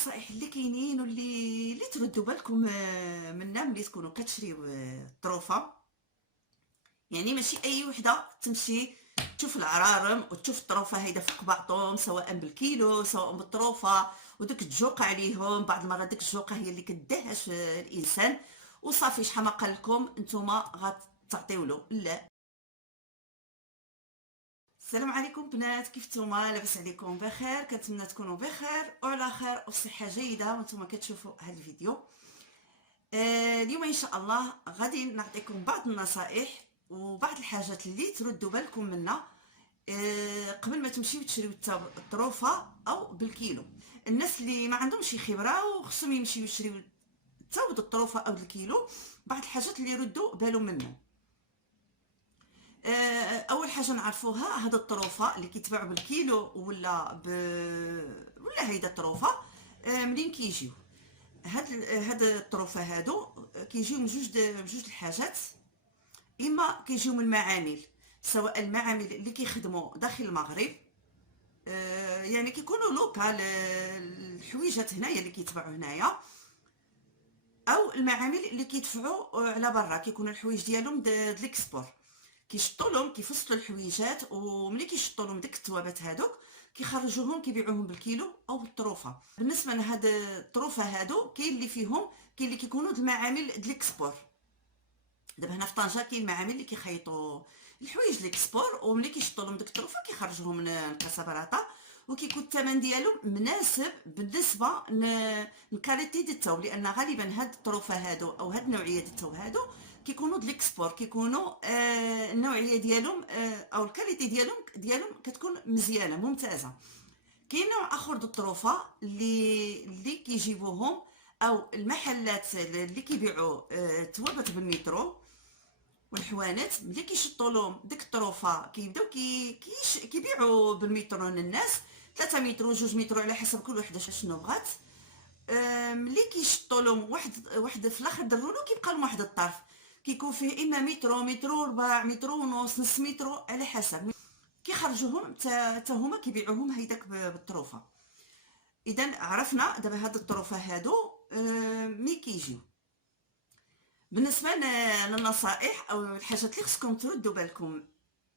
النصائح اللي كاينين واللي تردوا بالكم منا ملي تكونوا كتشريو الطروفه. يعني ماشي اي وحده تمشي تشوف العرارم وتشوف الطروفه هيدا فوق بعضهم، سواء بالكيلو سواء بالطروفه، وديك تجوق عليهم. بعض المرات ديك الجوقه هي اللي كدهش الانسان وصافي. شحال ما قال لكم نتوما غتعطيو له؟ لا. السلام عليكم بنات، كيف نتوما؟ لاباس عليكم؟ بخير؟ كنتمنى تكونوا بخير وعلى خير وصحه جيده وانتم كتشوفوا هذا الفيديو. اليوم ان شاء الله غادي نعطيكم بعض النصائح وبعض الحاجات اللي تردوا بالكم منها قبل ما تمشيو تشريو الطروفه او بالكيلو. الناس اللي ما عندهمش خبره وخصهم يمشيو يشريو تاود الطروفه او الكيلو، بعض الحاجات اللي يردوا بالهم منهم. اول حاجه نعرفوها، هاد الطروفه اللي كيتباعوا بالكيلو ولا هيدا الطروفه منين كيجيو؟ هاد الطروفه هادو كيجيو من بجوج الحاجات. اما كيجيو من المعامل، سواء المعامل اللي كيخدموا داخل المغرب، يعني كيكونوا لوكال، الحويجات هنايا اللي كيتباعوا هنايا، او المعامل اللي كيدفعوا على برا، كيكونوا الحوايج ديالهم دليكسبور. كيشطوا لهم، كيفصلوا الحويجات، وملي كيشطوا لهم ديك التوابات هادوك كيخرجوهم كيبيعوهم بالكيلو او بالطروفه. بالنسبه لهاد الطروفه هادو كاين اللي فيهم، كاين اللي كيكونوا د المعامل د ليكسبور. دابا هنا في طنجه كاين معامل اللي كيخيطوا الحوايج ليكسبور، وملي كيشطوا لهم ديك الطروفه كيخرجوهم من الكاسابراطه، وكيكون الثمن ديالو مناسب بالنسبه للكاليتي ديال الثوب، لان غالبا هاد الطروفه هادو او هاد النوعيه ديال الثوب هادو كيكونوا د ليكسبور، كيكونوا النوعيه ديالهم او الكاليتي ديالهم كتكون مزيانه ممتازه. كاين نوع اخر د الطروفه اللي كيجيبوهم او المحلات اللي كيبيعوا توابط بالمترو والحوانت، ملي كيشطوا لهم ديك الطروفه كيبداو كيبيعوا بالمترو للناس، 3 مترو 2 مترو على حسب كل وحده شنو بغات. ملي كيشطوا لهم واحد في الاخر درولو كيبقى لهم واحد الطرف كيكون فيه اما مترو ربع مترو ونص نص مترو على حسب، كيخرجوهم حتى هما كيبيعوهم هيداك بالطروفه. اذا عرفنا دابا هاد الطروفه هادو ملي كيجيو. بالنسبه للنصائح او الحاجات اللي خصكم تردوا بالكم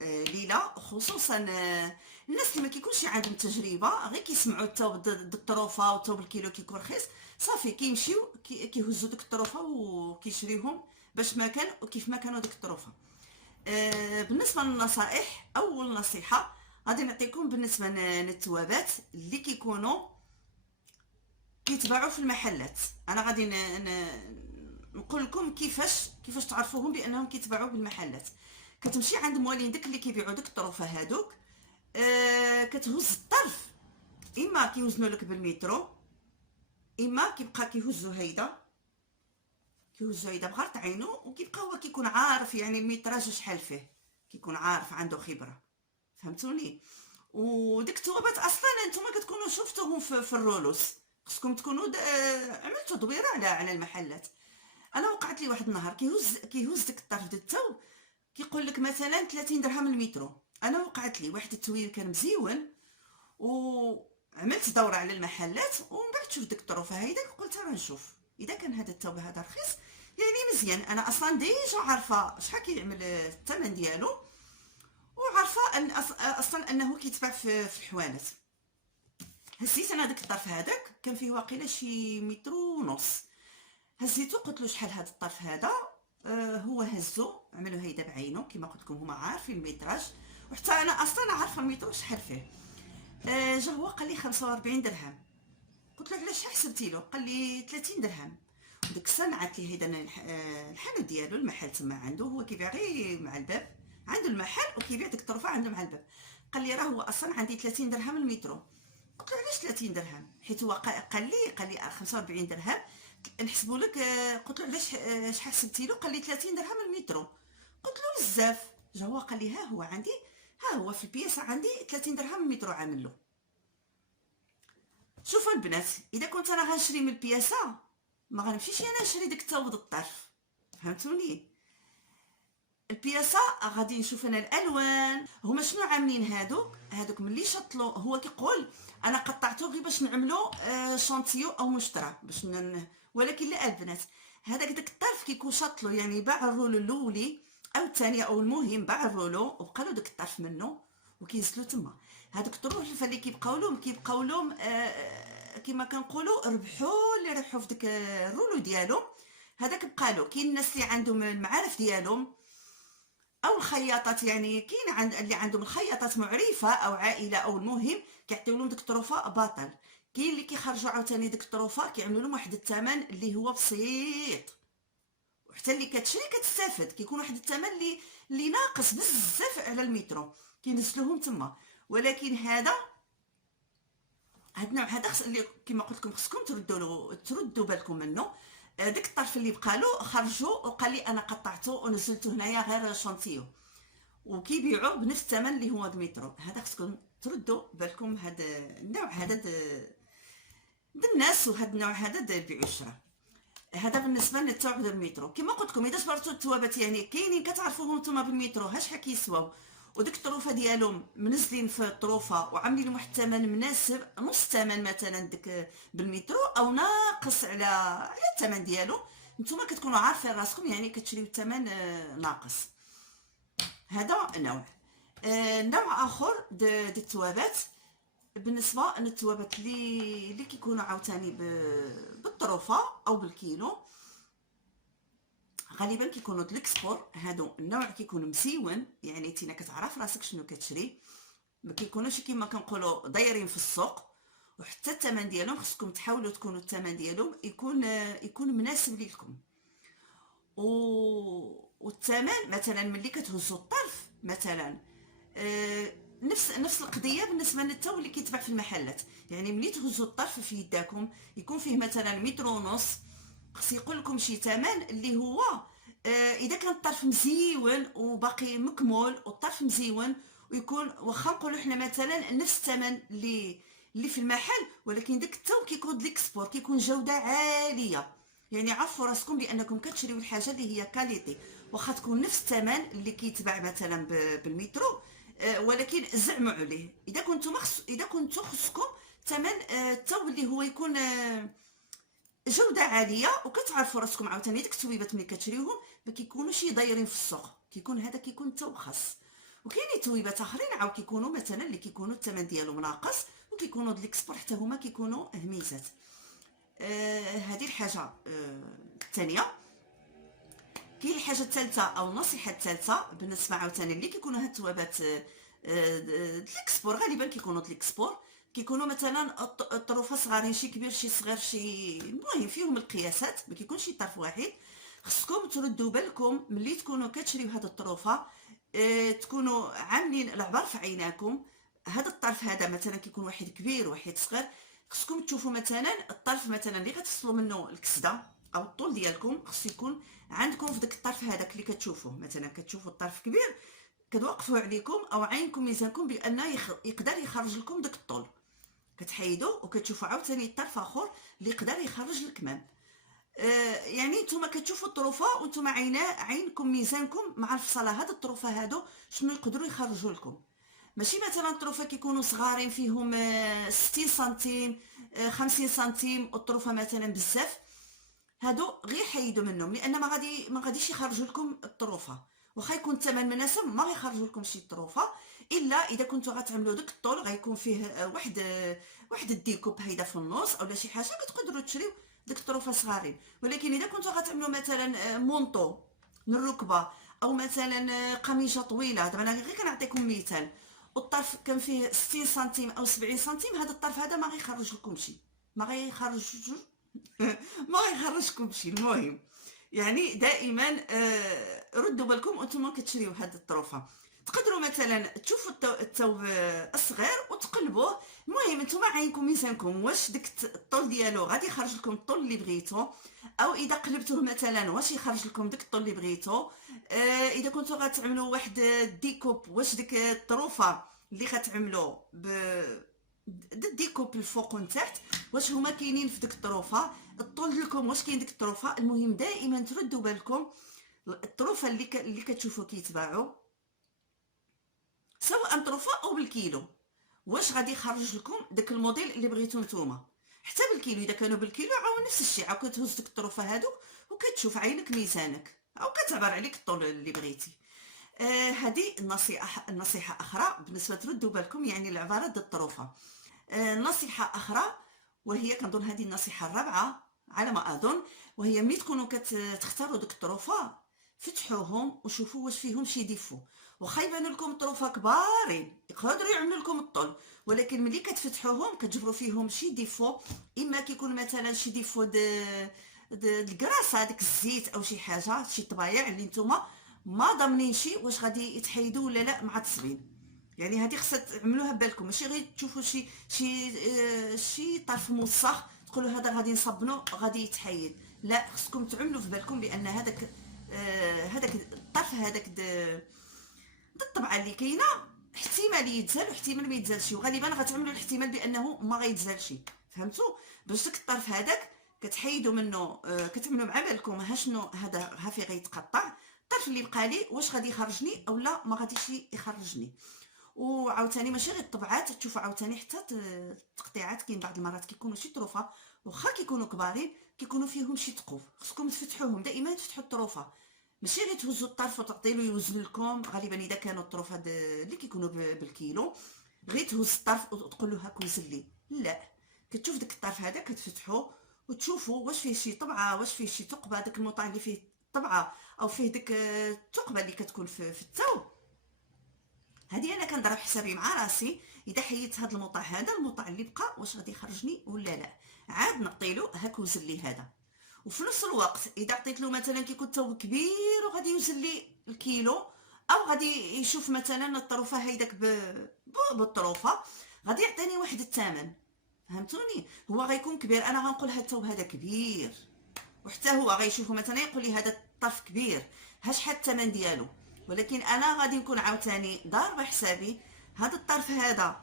ليلى، خصوصا الناس اللي ما كيكونش عندهم تجربه، غير كيسمعوا الثوب الطروفه والثوب الكيلو كيكون رخيص، صافي كيمشيو كيهزوا ديك الطروفه وكيشريوهم باش ما كان وكيف ما كانوا ديك الطروفه. بالنسبه للنصائح، اول نصيحه غادي نعطيكم بالنسبه للتوابات اللي كيكونوا كيتباعوا في المحلات. انا غادي نقول لكم كيفاش تعرفوهم بانهم كيتباعوا بالمحلات. كتمشي عند موالين داك اللي كيبيعوا ديك الطروفه هادوك، كتهز الطرف، اما كيوزنوا لك بالمترو، اما كيبقى كيهزوا هيدا بغير عينو، وكيبقى هو كيكون عارف يعني الميتراج شحال فيه، كيكون عارف عنده خبره، فهمتوني؟ وديك التوابات اصلا نتوما كتكونوا شفتوهم في الرولوس، خصكم تكونوا عملتوا دويره على المحلات. انا وقعت لي واحد النهار كيهز ديك الطرف ديال الثوب، كيقول لك مثلا 30 درهم المترو. انا وقعت لي واحد التوير كان مزيون، وعملت دوره على المحلات، ومن بعد شفت ديك الطروفه هيدا قلت راه نشوف اذا كان هذا الثوب هذا رخيص يعني مزيان. انا اصلا ديجا عارفه شحال كيعمل الثمن ديالو، وعارفه ان اصلا انه كيتباع في الحوانت. هزيت انا داك الطرف هذاك كان فيه واقيلا شي مترو ونص، هزيتو قلت له شحال هذا الطرف هذا؟ هو هزو عملوا هيدا بعينو، كما قلت لكم هما عارفين الميتراج، وحتى انا اصلا عارفه المترو شحال فيه. جا هو قال لي 45 درهم. قلت له علاش حسبتي له؟ قال لي 30 درهم. وديك الساعه نعت لي هيدا الحانوت ديالو، المحل تما عنده، هو كيبيع غير مع الباب، عنده المحل وكيبيع ديك الطرفه عنده مع الباب. قال لي راه هو اصلا عندي 30 درهم المترو. قلت له علاش 30 درهم؟ حيت هو قال لي 45 درهم نحسبوا لك. قلت له علاش شحال حسبتي له؟ قال لي 30 درهم المترو. قلت له بزاف. جا هو قال لي ها هو في البياسه عندي 30 درهم المترو عامل له. شوفوا البنات، اذا كنت انا غنشري من البياسه ما غنمشيش انا نشري ديك الثوب الطرف، فهمتوني؟ البياسه غادي نشوف انا الالوان هما شنو عاملين. هادوك ملي شطلو هو كيقول انا قطعته غير باش نعملو شانتيو او مشترى باش ولكن لا البنات، هذاك داك الطرف كيكون شطلو يعني باع الرولو الاولي او الثانيه او المهم باع الرولو وبقى له داك الطرف منه وكينزلو تما. هادوك الطروف اللي كيبقاو لهم كما كنقولوا ربحوا اللي ربحوا في داك الرولو ديالهم. هذاك بقى له. كاين الناس اللي عندهم المعارف ديالهم او الخياطات، يعني كاين اللي عندهم الخياطات معرفه او عائله او المهم كيعطيو لهم ديك الطروفه باطل. كاين اللي كيخرجوا عاوتاني ديك الطروفه كيعملوا لهم واحد الثمن اللي هو بسيط، وحتى اللي كتشري كتستافد. كيكون واحد الثمن اللي ناقص بزاف على المترو كينزلوهم تما. ولكن هاد النوع هذا اللي كما قلت لكم خصكم تردوا بالكم منه. داك الطرف اللي بقى له خرجوا وقال لي انا قطعته ونزلته هنايا غير شانتيو وكيبيعوه بنفس الثمن اللي هو المترو. هذا خصكم تردوا بالكم. هذا النوع هذا د الناس وهذا النوع هذا د البيع والشراء. هذا بالنسبه للتوعد المترو. كما قلت لكم اذا جبرتوا التوابات يعني كاينين كتعرفوهم نتوما بالمترو هاش كيسواو، وديك الطروفه ديالهم منزلين في الطروفه وعاملين واحد الثمن مناسب، نص الثمن مثلا ديك بالمترو او ناقص على الثمن ديالو. نتوما كتكونوا عارفين راسكم يعني كتشريو الثمن ناقص. هذا نوع. نوع اخر د التوابات بالنسبه للتوابات اللي كيكونوا عاوتاني بالطروفه او بالكيلو غالبا كيكونوا د الاكسبور. هادو النوع كيكون مسيون يعني تينا كتعرف راسك شنو كتشري، ما كيكونوش كما كنقولوا دايرين في السوق. وحتى الثمن ديالهم خصكم تحاولوا تكونوا الثمن ديالهم يكون مناسب ليكم. والثمن مثلا ملي كتهزوا الطرف مثلا نفس القضيه بالنسبه للتو اللي كيتباع في المحلات. يعني ملي تهزوا الطرف في يداكم يكون فيه مثلا متر ونص، خص يقول لكم شي ثمن اللي هو اذا كان الطرف مزيون وباقي مكمول والطرف مزيون ويكون واخا نقولوا حنا مثلا نفس الثمن اللي في المحل، ولكن داك التو كيكون ديكسبور كيكون جوده عاليه. يعني عرفوا راسكم بانكم كتشريو الحاجه اللي هي كاليتي واخا تكون نفس الثمن اللي كيتباع مثلا بالمترو، ولكن زعموا عليه. اذا كنتو خصكم ثمن التو اللي هو يكون جوده عاليه وكتعرفوا راسكم عاوتاني ديك التويبات ملي كتشريوهم ما كيكونوش دايرين في السوق. هذا كيكون تو خاص. وكاينين تويبات اخرين عاود كيكونوا مثلا اللي كيكونوا الثمن ديالهم ناقص وكيكونوا د الاكسبور حتى هما كيكونوا هميزات. هذه الحاجه الثانيه. كاين الحاجه الثالثه او النصيحه الثالثه بالنسبه عاوتاني اللي كيكونوا هاد التوابات الاكسبور غالبا كيكونوا الاكسبور كيكونوا مثلا الطروفه صغارين شي كبير شي صغير شي المهم فيهم القياسات ما كيكونش شي طرف واحد. خصكم تردوا بالكم ملي تكونوا كتشريو هاد الطروفه تكونوا عاملين العبار في عيناكم. هذا الطرف هذا مثلا كيكون واحد كبير واحد صغير، خصكم تشوفوا مثلا الطرف مثلا اللي غتفصلوا منه الكسده او الطول ديالكم خص يكون عندكم في داك الطرف هذاك اللي كتشوفوه. مثلا كتشوفوا الطرف كبير كتوقفوا عليكم او عينكم ميزانكم بان يقدر يخرج لكم داك الطول، كتحيدوا وكتشوفوا عاوتاني الطرف اخر اللي يقدر يخرج الكمام. يعني نتوما كتشوفوا الطروفه وانتم عينكم ميزانكم مع الفصله هاد الطروفه هادو شنو يقدروا يخرجوا لكم. ماشي مثلا الطروفه كيكونوا صغارين فيهم 60 سنتيم 50 سنتيم والطروفه مثلا بزاف، هادو غير حيدوا منهم لان ما غاديش يخرجوا لكم الطروفه. واخا يكون الثمن مناسب ما غيخرجوا لكم شي طروفه الا اذا كنتوا غتعملوا داك الطول غيكون فيه واحد الديكوب هيدا في النص اولا شي حاجه كتقدروا تشريو ديك الطروفه صغارين. ولكن اذا كنتوا غتعملوا مثلا مونطو من الركبه او مثلا قميجه طويله، دابا انا غير كنعطيكم مثال، والطرف كان فيه 60 سنتيم او 70 سنتيم، هذا الطرف هذا ما غيخرج لكم شي ما غيخرجكم شي. المهم يعني دائما ردوا بالكم وانتم كتشريو هاد الطروفه. تقدروا مثلا تشوفوا الثوب الصغير وتقلبوه. المهم نتوما عينكم ميزانكم واش ديك الطول ديالو غادي يخرج لكم الطول اللي بغيتو، او اذا قلبتوه مثلا واش يخرج لكم ديك الطول اللي بغيتو. اذا كنتو غتعملوا واحد الديكوب واش ديك الطروفه اللي غتعملوا الديكوب الفوق والتحت واش هما كاينين في ديك الطروفه، الطول لكم واش كاين ديك الطروفه. المهم دائما تردوا بالكم الطروفه اللي كتشوفوا كيتباعوا سواء طروفه او بالكيلو، واش غادي يخرج لكم داك الموديل اللي بغيتو نتوما. حتى بالكيلو اذا كانوا بالكيلو عاود نفس الشيء، عاود كتهز ديك الطروفه هادوك وكتشوف عينك ميزانك او كتعبر عليك الطول اللي بغيتي. هذه النصيحه اخرى بالنسبه تردوا بالكم يعني العباره ديال الطروفه. نصيحه اخرى وهي كنظن هذه النصيحه الرابعه على ما اظن، وهي ملي تكونوا كتختاروا ديك الطروفه فتحوهم وشوفوا واش فيهم شي ديفو. واخا يبانوا لكم الطروفه كبارين يقدروا يعملوا لكم الطول، ولكن ملي كتفتحوهم كتجبروا فيهم شي ديفو، اما كيكون مثلا شي ديفو الكراسه ديك الزيت او شي حاجه، شي طبايع اللي نتوما ما ضامنينش واش غادي يتحيدوا ولا لا معتصبين. يعني هذه خصها تعملوها بالكم، ماشي غير تشوفوا شي طرف موسخ تقولوا هذا غادي نصبنو غادي يتحيد، لا خصكم تعملوا في بالكم بان هذاك الطرف هذاك الطبعه اللي كاينه احتمال يتزال واحتمال ما يتزالش، وغالبا غتعملوا الاحتمال بانه ما غيتزالش. فهمتوا؟ باش داك الطرف هذاك كتحيدوا منه، كتعملوا مع بالكم ها شنو هذا ها في غيتقطع، الطرف اللي بقى لي واش غادي يخرجني اولا ما غاديش يخرجني. وعاوتاني ماشي غير الطبعات، تشوفوا عاوتاني حتى التقطيعات كاين بعض المرات كيكونوا شي طروفه واخا كيكونوا كبارين كيكونوا فيهم شي ثقوب، خصكم تفتحوهم دائما، تفتحوا الطروفه ماشي غير تهزوا الطرف وتعطي له يوزن لكم. غالبا اذا كانوا الطروف هاد اللي كيكونوا بالكيلو غير تهز الطرف وتقول له هاك وزن لي، لا كتشوف داك الطرف هذا كتفتحوه وتشوفوا واش فيه شي طبعه، واش فيه شي ثقبه، داك الموطع اللي فيه طبعه او فيه ديك الثقبه اللي كتكون في الثوب. هذه انا كنضرب حسابي مع راسي، اذا حيدت هذا الموطع، هذا الموطع اللي بقى واش غادي يخرجني ولا لا، عاد نعطي له هاك وزن لي هذا. وفي نفس الوقت اذا عطيت له مثلا كيكون الثوب كبير وغادي يوزن لي الكيلو، او غادي يشوف مثلا الطروفه هيداك بالطروفه غادي يعطيني واحد الثمن. فهمتوني؟ هو غيكون كبير، انا غنقول هذا الثوب هذا كبير، وحتى هو غيشوفه مثلا يقول لي هذا الطرف كبير ها شحال الثمن ديالو، ولكن انا غادي نكون عاوتاني ضاربه حسابي هذا الطرف هذا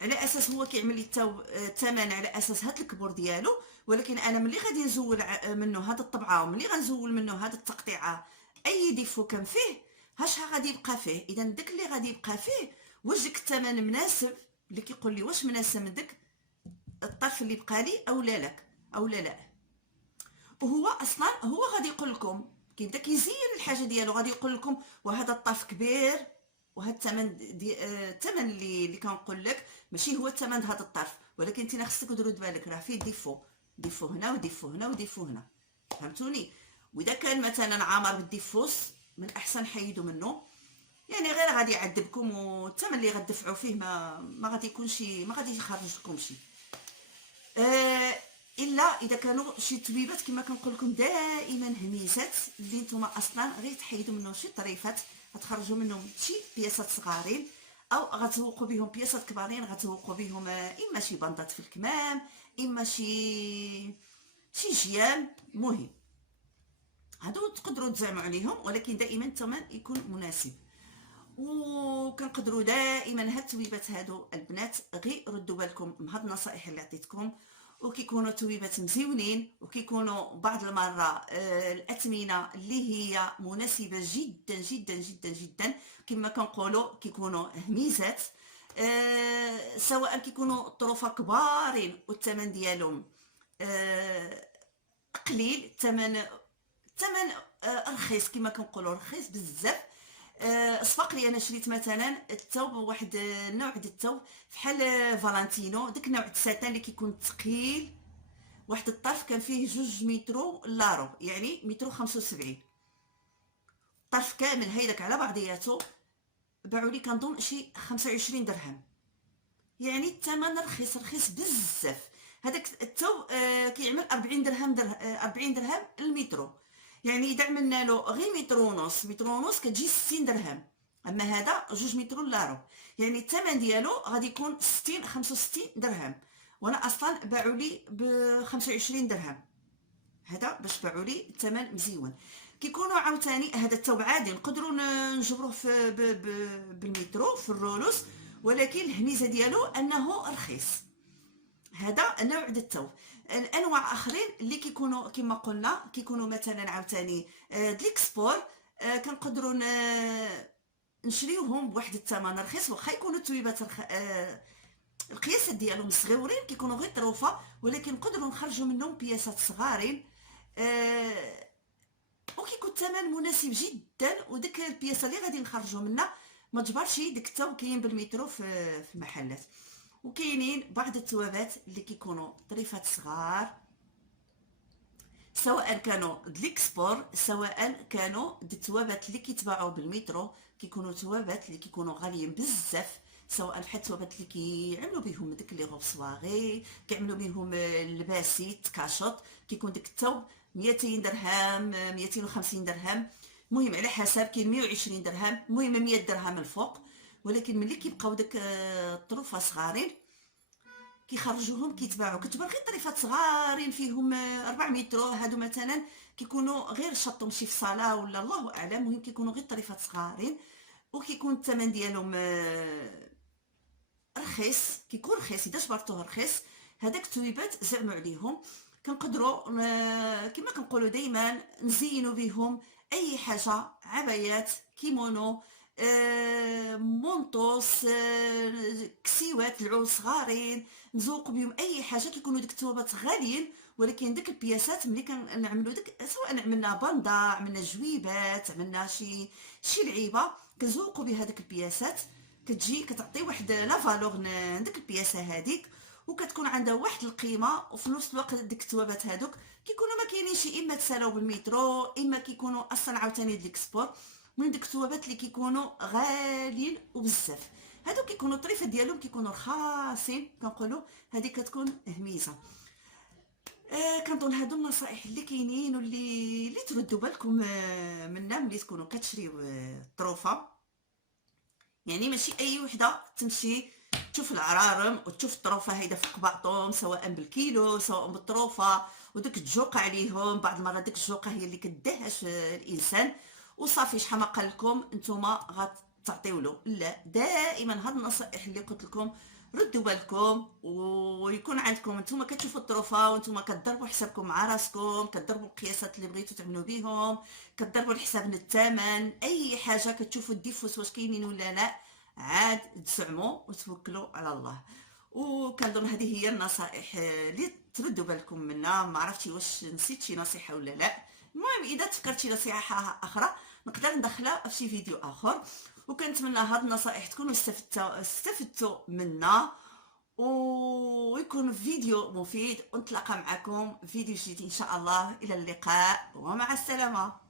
على اساس هو كيعمل لي الثمن على اساس هذا الكبر ديالو، ولكن انا ملي غادي نزول منه هذا الطبعه وملي غنزول منه هذا التقطيعه اي ديفو كان فيه هاش غادي يبقى فيه. اذا داك اللي غادي يبقى فيه واش داك الثمن مناسب، اللي كيقول لي واش مناسب من داك الطرف اللي بقى لي او لا لك او لا. وهو اصلا هو غادي يقول لكم كيبدا كيزين الحاجه ديالو، غادي يقول لكم وهذا الطرف كبير وهذا الثمن الثمن اللي كنقول لك ماشي هو الثمن هذا الطرف، ولكن انت خصك ترد بالك راه فيه ديفو هنا وديفو هنا وديفو هنا. فهمتوني؟ واذا كان مثلا عامر بالديفوس من احسن حيدوا منه، يعني غير غادي يعذبكم والثمن اللي غتدفعوا فيه ما غادي يكون شي، ما غادي يخرج لكم شي. الا اذا كانوا شي طبيبات كما كنقول لكم دائما هميسات اللي نتوما اصلا غير تحيدوا منهم شي طريفات غتخرجوا منهم شي بياسات صغارين، او غتزوقوا بهم بياسات كبارين، غتزوقوا بهم اما شي بندات في الكمام، اما شي جيام. مهم هادو تقدروا تزعموا عليهم، ولكن دائما الثمن يكون مناسب. وكنقدروا دائما هاد التويبات هادو البنات غير ردوا بالكم من هاد النصائح اللي عطيتكم، وكيكونوا تويبات مزيونين، وكيكونوا بعض المره الاثمنه اللي هي مناسبه جدا جدا جدا جدا، كما كنقولوا كيكونوا هميزات. سواء كيكونوا طروفه كبارين والثمن ديالهم قليل، الثمن رخيص كما كنقولوا رخيص بزاف. سبق لي انا شريت مثلا الثوب واحد النوع ديال الثوب فحال فالنتينو، داك نوع الساتان اللي كيكون ثقيل، واحد الطرف كان فيه 2 متر لارو يعني متر 75، الطرف كامل هيداك على بعضياته باعوا لي كنظن شي 25 درهم، يعني الثمن رخيص بزاف. هذاك الثوب كيعمل 40 درهم 40 درهم المترو، يعني اذا عملنا له غير متر ونص كتجي 60 درهم، اما هذا 2 متر لارو يعني الثمن ديالو غادي يكون 65 درهم، وانا اصلا باعوا لي ب 25 درهم. هذا باش باعوا لي الثمن مزيون. كيكونوا عاوتاني هذا الثوب عادي نقدروا نجبروه بالمترو في الرولوس، ولكن الهميزه ديالو انه رخيص. هذا نوع د الثوب. الانواع اخرين اللي كيكونوا كما قلنا كيكونوا مثلا عاوتاني دليكسبور، كنقدروا نشريوهم بواحد الثمن رخيص، واخا يكونوا التويبات القياسات ديالهم صغيورين، كيكونوا غير طروفه، ولكن نقدروا نخرجوا منهم بياسات صغارين، وكيكون الثمن مناسب جدا، وديك البياسه اللي غادي نخرجوا منها ما تجبرش ديك الثوب كاين بالمترو في المحلات. وكاينين بعض التوابات اللي كيكونوا طريفات صغار، سواء كانوا دليكسبور سواء كانوا التوابات اللي كيتباعوا بالمترو، كيكونوا توابات اللي كيكونوا غاليين بزاف، سواء بحال التوابات اللي كيعملوا بهم داك لي غوب صواغي، كيعملوا بهم الباسيت كاشوط، كيكون داك الثوب 200 درهم 250 درهم، المهم على حسب، كاين 120 درهم، المهم 100 درهم الفوق. ولكن ملي كيبقاو داك الطروفه صغارين كيخرجوهم كيتباعوا، كتبان غير طريفات صغارين فيهم 4 متر، هادو مثلا كيكونوا غير شطهم شي في صاله ولا الله اعلم، المهم كيكونوا غير طريفات صغارين، وكيكون الثمن ديالهم رخيص، كيكون رخيص اذا جبرتوه رخيص. هذاك التويبات زعموا عليهم كنقدروا كما كنقولوا دائما نزينوا بهم اي حاجه، عبايات، كيمونو، مونطوس، كسيوات العول صغارين، نزوق بهم اي حاجه. كيكونوا ديك التوابات غاليين، ولكن ديك البياسات ملي كنعملوا ديك، سواء عملنا باندا، عملنا جويبات، عملنا شي لعيبه، كنزوقوا بها ديك البياسات، كتجي كتعطي واحد لا فالور ديك البياسه هذيك، وكتكون عندها واحد القيمه. وفي نفس الوقت ديك التوابات هذوك كيكونوا ما كاينينش، اما تسالاو بالمترو، اما كيكونوا اصلا عاوتاني ديكسبور من ديك التوابات اللي كيكونوا غاليين وبزاف. هادو كيكونوا الطريفه ديالهم كيكونوا رخاصين، كنقولوا هذه كتكون هنيزه. كنظن هادو النصائح اللي كاينين واللي تردوا بالكم منا ملي تكونوا كتشريو الطروفه. يعني ماشي اي وحده تمشي تشوف العرارم وتشوف الطروفه هيدا فوق بعضهم، سواء بالكيلو سواء بالطروفه، وديك تجوق عليهم. بعض المرات ديك الجوقه هي اللي كدهش الانسان وصافي. شحال ما قال لكم نتوما غتعطيو له؟ لا، دائما هاد النصائح اللي قلت لكم ردوا بالكم، ويكون عندكم نتوما كتشوفوا الطروفه وانتوما كتضربوا حسابكم مع راسكم، كتضربوا القياسات اللي بغيتوا تعملوا بهم، كتضربوا الحساب من الثمن، اي حاجه كتشوفوا الديفوس واش كاينين ولا لا، عاد تزعموا وتوكلوا على الله. وكنظن هذه هي النصائح اللي تردوا بالكم منها. ما عرفتي واش نسيت شي نصيحه ولا لا. المهم اذا تفكرت شي نصيحه اخرى نقدر ندخلها في شي فيديو اخر. وكنتمنى هاد النصائح تكونوا استفدتوا منها، ويكون فيديو مفيد، ونتلاقى معكم فيديو جديد ان شاء الله. الى اللقاء ومع السلامه.